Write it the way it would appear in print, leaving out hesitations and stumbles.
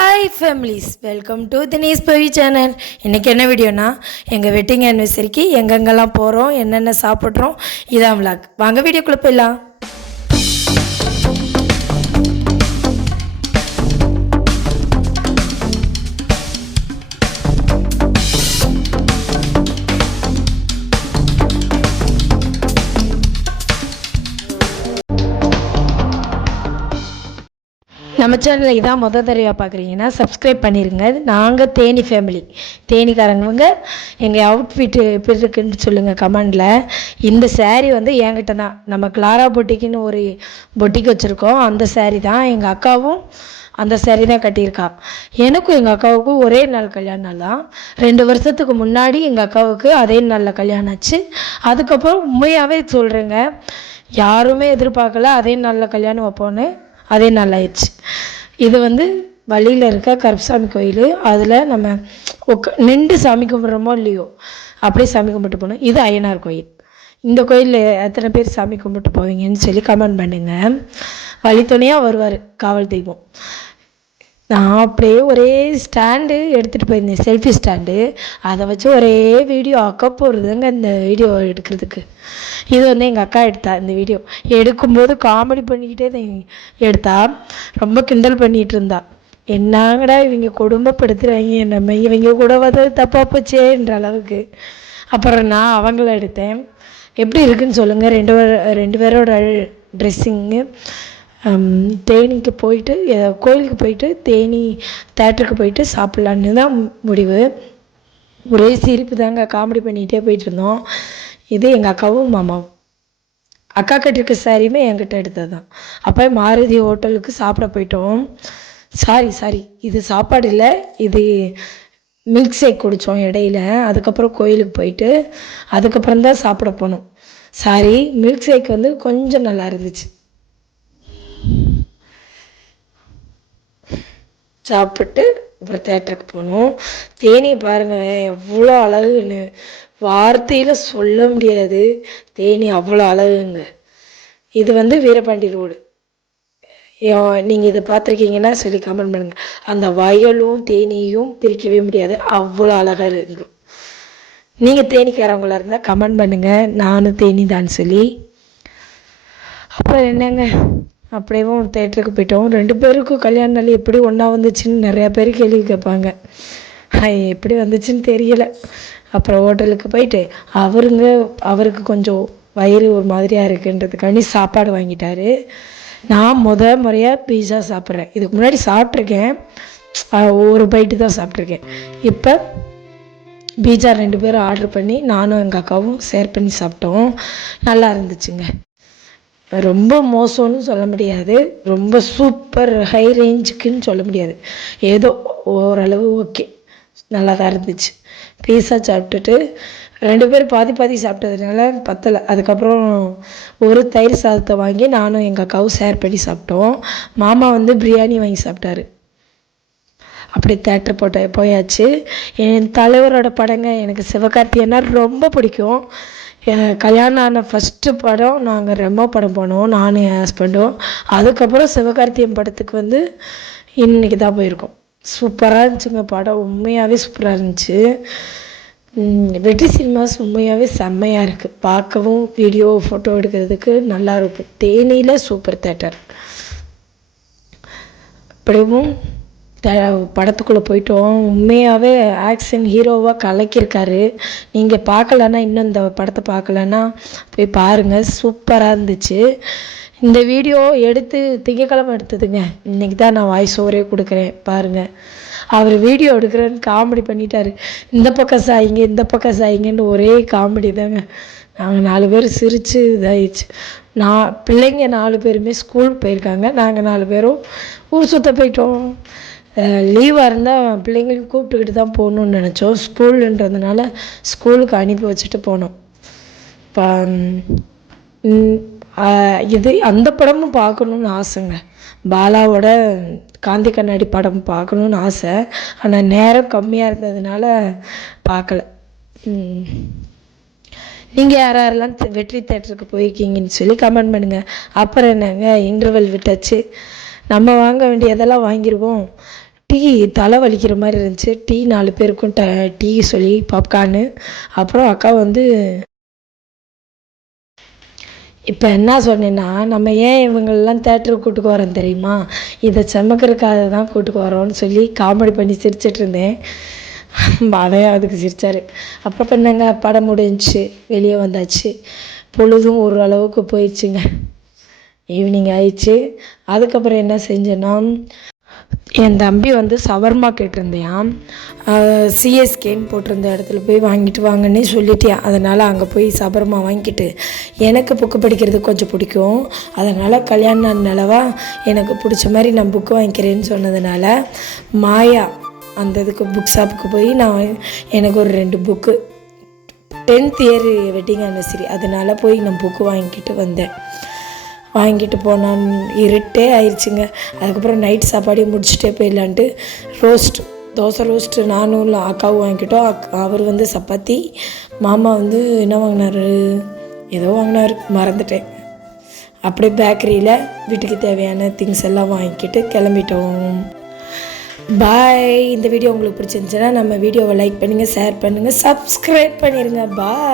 Hi families, welcome to Dinesh Pavi channel. இன்றைக்கி என்ன வீடியோனா, எங்கள் வெட்டிங் ஆனிவர்சரிக்கு எங்கெங்கெல்லாம் போகிறோம், என்னென்ன சாப்பிட்றோம், இதான் விளாக். வாங்க வீடியோக்குள்ளே போயிடலாம். நம்ம சேனலில் இதான் தடவையாக பார்க்குறீங்கன்னா சப்ஸ்கிரைப் பண்ணிடுங்க. நாங்கள் தேனி ஃபேமிலி, தேனிக்காரங்க. எங்கள் அவுட்ஃபிட்டு எப்படி இருக்குன்னு சொல்லுங்கள் கமெண்டில். இந்த சேரீ வந்து என்கிட்ட தான், நம்ம கிளாரா பொட்டிக்குன்னு ஒரு பொட்டிக்கு வச்சுருக்கோம். அந்த சேரீ தான் எங்கள் அக்காவும் அந்த சேரீ தான் கட்டியிருக்கா. எனக்கும் எங்கள் அக்காவுக்கும் ஒரே நாள் கல்யாணம் தான். 2 வருஷத்துக்கு முன்னாடி எங்கள் அக்காவுக்கு அதே நாளில் கல்யாணம் ஆச்சு. அதுக்கப்புறம் உண்மையாகவே சொல்கிறேங்க, யாருமே எதிர்பார்க்கல அதே நாளில் கல்யாணம் வைப்போன்னு. அதே நாள் ஆயிடுச்சு. இது வந்து வழியில் இருக்க கருப்பசாமி கோயில். அதில் நம்ம நின்று சாமி கும்பிட்றோமோ இல்லையோ, அப்படியே சாமி கும்பிட்டு போகணும். இது அய்யனார் கோயில். இந்த கோயிலில் எத்தனை பேர் சாமி கும்பிட்டு போவீங்கன்னு சொல்லி கமெண்ட் பண்ணுங்கள். வழித்துணையாக வருவார் காவல் தெய்வம். நான் அப்படியே ஒரே ஸ்டாண்டு எடுத்துகிட்டு போயிருந்தேன், செல்ஃபி ஸ்டாண்டு. அதை வச்சு ஒரே வீடியோ அக்கா போகிறதுங்க இந்த வீடியோ எடுக்கிறதுக்கு. இது வந்து எங்கள் அக்கா எடுத்தா. இந்த வீடியோ எடுக்கும்போது காமெடி பண்ணிக்கிட்டே தான் எடுத்தா. ரொம்ப கிண்டல் பண்ணிகிட்டு இருந்தா. என்னங்கடா இவங்க குடும்பப்படுத்துகிறாங்க நம்ம, இவங்க கூட வந்து தப்பாக போச்சேன்ற அளவுக்கு. அப்புறம் நான் அவங்கள எடுத்தேன். எப்படி இருக்குன்னு சொல்லுங்கள். ரெண்டு பேரோட ட்ரெஸ்ஸிங்கு. தேனிக்கு போயிட்டு, கோயிலுக்கு போயிட்டு தேனி தேட்டருக்கு போயிட்டு சாப்பிட்லான்னு தான் முடிவு. ஒரே சிரிப்பு தாங்க, காமெடி பண்ணிகிட்டே போயிட்டுருந்தோம். இது எங்கள் அக்காவும் மாமாவும். அக்கா கட்டிருக்க சாரியுமே என்கிட்ட எடுத்தது தான். அப்போ மாருதி ஹோட்டலுக்கு சாப்பிட போயிட்டோம். சாரி இது சாப்பாடு இல்லை, இது மில்க் ஷேக் குடித்தோம் இடையில. அதுக்கப்புறம் கோயிலுக்கு போயிட்டு அதுக்கப்புறம் தான் சாப்பிட போனோம். மில்க் ஷேக் வந்து கொஞ்சம் நல்லா இருந்துச்சு. சாப்பிட்டு அப்புறம் தேட்டருக்கு போனோம். தேனியை பாருங்கள் எவ்வளோ அழகுன்னு வார்த்தையில் சொல்ல முடியாது. தேனி அவ்வளோ அழகுங்க. இது வந்து வீரபாண்டி ரோடு. நீங்கள் இதை பார்த்துருக்கீங்கன்னா சொல்லி கமெண்ட் பண்ணுங்கள். அந்த வயலும் தேனியும் பிரிக்கவே முடியாது, அவ்வளோ அழகாக இருக்கும். நீங்கள் தேனிக்காரவங்களா இருந்தால் கமெண்ட் பண்ணுங்கள், நானும் தேனி தான் சொல்லி. அப்புறம் என்னங்க, அப்படியே தேட்டருக்கு போயிட்டோம். 2 பேருக்கும் கல்யாண நாள் எப்படி ஒன்றா வந்துச்சுன்னு நிறையா பேர் கேள்வி கேட்பாங்க. எப்படி வந்துச்சுன்னு தெரியலை. அப்புறம் ஹோட்டலுக்கு போயிட்டு அவருக்கு கொஞ்சம் வயிறு ஒரு மாதிரியாக இருக்குன்றதுக்காண்டி சாப்பாடு வாங்கிட்டாரு. நான் முறையாக பீஸா சாப்பிட்றேன். இதுக்கு முன்னாடி சாப்பிட்ருக்கேன், ஒரு பைட்டு தான் சாப்பிட்ருக்கேன். இப்போ பீஸா 2 பேரும் ஆர்டர் பண்ணி நானும் எங்கள் அக்காவும் ஷேர் பண்ணி சாப்பிட்டோம். நல்லா இருந்துச்சுங்க. ரொம்ப மோசம்னு சொல்ல முடியாது, ரொம்ப சூப்பர் ஹை ரேஞ்சுக்குன்னு சொல்ல முடியாது. ஏதோ ஓரளவு ஓகே, நல்லா தான் இருந்துச்சு. பீஸா சாப்பிட்டுட்டு 2 பேர் பாதி சாப்பிட்டதுனால பத்தலை. அதுக்கப்புறம் ஒரு தயிர் சாதத்தை வாங்கி நானும் எங்கள் அக்காவும் ஷேர் பண்ணி சாப்பிட்டோம். மாமா வந்து பிரியாணி வாங்கி சாப்பிட்டாரு. அப்படி தேட்டர் போயாச்சு. என் தலைவரோட படங்க, எனக்கு சிவகார்த்திகேயன்னா ரொம்ப பிடிக்கும். கல்யாணம் ஆன ஃபஸ்ட்டு படம் நாங்கள் ரெமோ படம் போனோம், நானும் என் ஹஸ்பண்டும். அதுக்கப்புறம் சிவகார்த்திகேயன் படத்துக்கு வந்து இன்றைக்கி தான் போயிருக்கோம். சூப்பராக இருந்துச்சுங்க படம், உண்மையாகவே சூப்பராக இருந்துச்சு. வெற்றி சினிமாஸ் உண்மையாகவே செம்மையாக இருக்குது. பார்க்கவும் வீடியோ ஃபோட்டோ எடுக்கிறதுக்கு நல்லாயிருக்கும். தேனியில் சூப்பர் தேட்டர். அப்படியும் படத்துக்குள்ளே போயிட்டோம். உண்மையாகவே ஆக்ஷன் ஹீரோவாக கலக்கியிருக்காரு. நீங்கள் பார்க்கலன்னா, இன்னும் இந்த படத்தை பார்க்கலன்னா போய் பாருங்கள், சூப்பராக இருந்துச்சு. இந்த வீடியோ எடுத்து திங்கக்கிழமை எடுத்ததுங்க. இன்றைக்கி தான் நான் வாய்ஸ் ஓவரே கொடுக்குறேன் பாருங்கள். அவர் வீடியோ எடுக்கிறேன்னு காமெடி பண்ணிட்டாரு. இந்த பக்கம் சாயிங்கன்னு ஒரே காமெடி தாங்க. நாங்கள் 4 பேர் சிரித்து இதாகிடுச்சு. பிள்ளைங்க 4 பேருமே ஸ்கூல் போயிருக்காங்க. நாங்கள் 4 பேரும் ஊர் சுற்ற போயிட்டோம். லீவாக இருந்தால் பிள்ளைங்களுக்கு கூப்பிட்டுக்கிட்டு தான் போகணுன்னு நினச்சோம். ஸ்கூலுன்றதுனால ஸ்கூலுக்கு அனுப்பி வச்சுட்டு போனோம். அந்த படமும் பார்க்கணுன்னு ஆசைங்க. பாலாவோட காந்தி கண்ணாடி படம் பார்க்கணுன்னு ஆசை. ஆனால் நேரம் கம்மியாக இருந்ததுனால பார்க்கல. நீங்கள் யாரெல்லாம் வெற்றி தேட்டருக்கு போயிருக்கீங்கன்னு சொல்லி கமெண்ட் பண்ணுங்கள். அப்புறம் என்னங்க, இன்டர்வல் விட்டாச்சு. நம்ம வாங்க வேண்டியதெல்லாம் வாங்கிடுவோம். டீ தலை வலிக்கிற மாதிரி இருந்துச்சு. டீ 4 பேருக்கும் டீ சொல்லி பாப்கார்னு. அப்புறம் அக்கா வந்து இப்போ என்ன சொன்னேன்னா, நம்ம ஏன் இவங்களெலாம் தேட்டருக்கு கூட்டுக்கு வரோம் தெரியுமா? இதை சுமக்கிறதுக்காக தான் கூட்டுக்கு வரோன்னு சொல்லி காமெடி பண்ணி சிரிச்சிட்டு இருந்தேன். அதையும் அதுக்கு சிரிச்சார். அப்புறம் என்னங்க படம் முடிஞ்சிச்சு, வெளியே வந்தாச்சு. பொழுதும் ஓரளவுக்கு போயிடுச்சுங்க. ஈவினிங் ஆயிடுச்சு. அதுக்கப்புறம் என்ன செஞ்சேன்னா, என் தம்பி வந்து சவர்மா கேட்டிருந்தேன். சிஎஸ்கேன்னு போட்டிருந்த இடத்துல போய் வாங்கிட்டு வாங்கன்னே சொல்லிட்டேன். அதனால் அங்கே போய் சவர்மா வாங்கிட்டு, எனக்கு புக்கு படிக்கிறது கொஞ்சம் பிடிக்கும். அதனால் கல்யாண நாள் நிலவா எனக்கு பிடிச்ச மாதிரி நான் புக்கு வாங்கிக்கிறேன்னு சொன்னதுனால மாயா அந்த இதுக்கு புக் ஷாப்புக்கு போய் எனக்கு ஒரு 2 book 10th year wedding anniversary, அதனால் போய் நான் புக்கு வாங்கிட்டு வந்தேன். வாங்கிட்டு போனான். இருட்டே ஆயிடுச்சுங்க. அதுக்கப்புறம் நைட் சாப்பாடே முடிச்சுட்டே போயிடலான்ட்டு தோசை ரோஸ்ட்டு நானும் இல்லை அக்காவும் வாங்கிக்கிட்டோம். அவர் வந்து சப்பாத்தி, மாமா வந்து என்ன வாங்கினார், ஏதோ வாங்கினார் மறந்துட்டேன். அப்படியே பேக்கரியில் வீட்டுக்கு தேவையான திங்ஸ் எல்லாம் வாங்கிக்கிட்டு கிளம்பிட்டோம். பாய். இந்த வீடியோ உங்களுக்கு பிடிச்சிருந்துச்சுன்னா நம்ம வீடியோவை லைக் பண்ணுங்கள், ஷேர் பண்ணுங்கள், சப்ஸ்கிரைப் பண்ணிடுங்க. பாய்.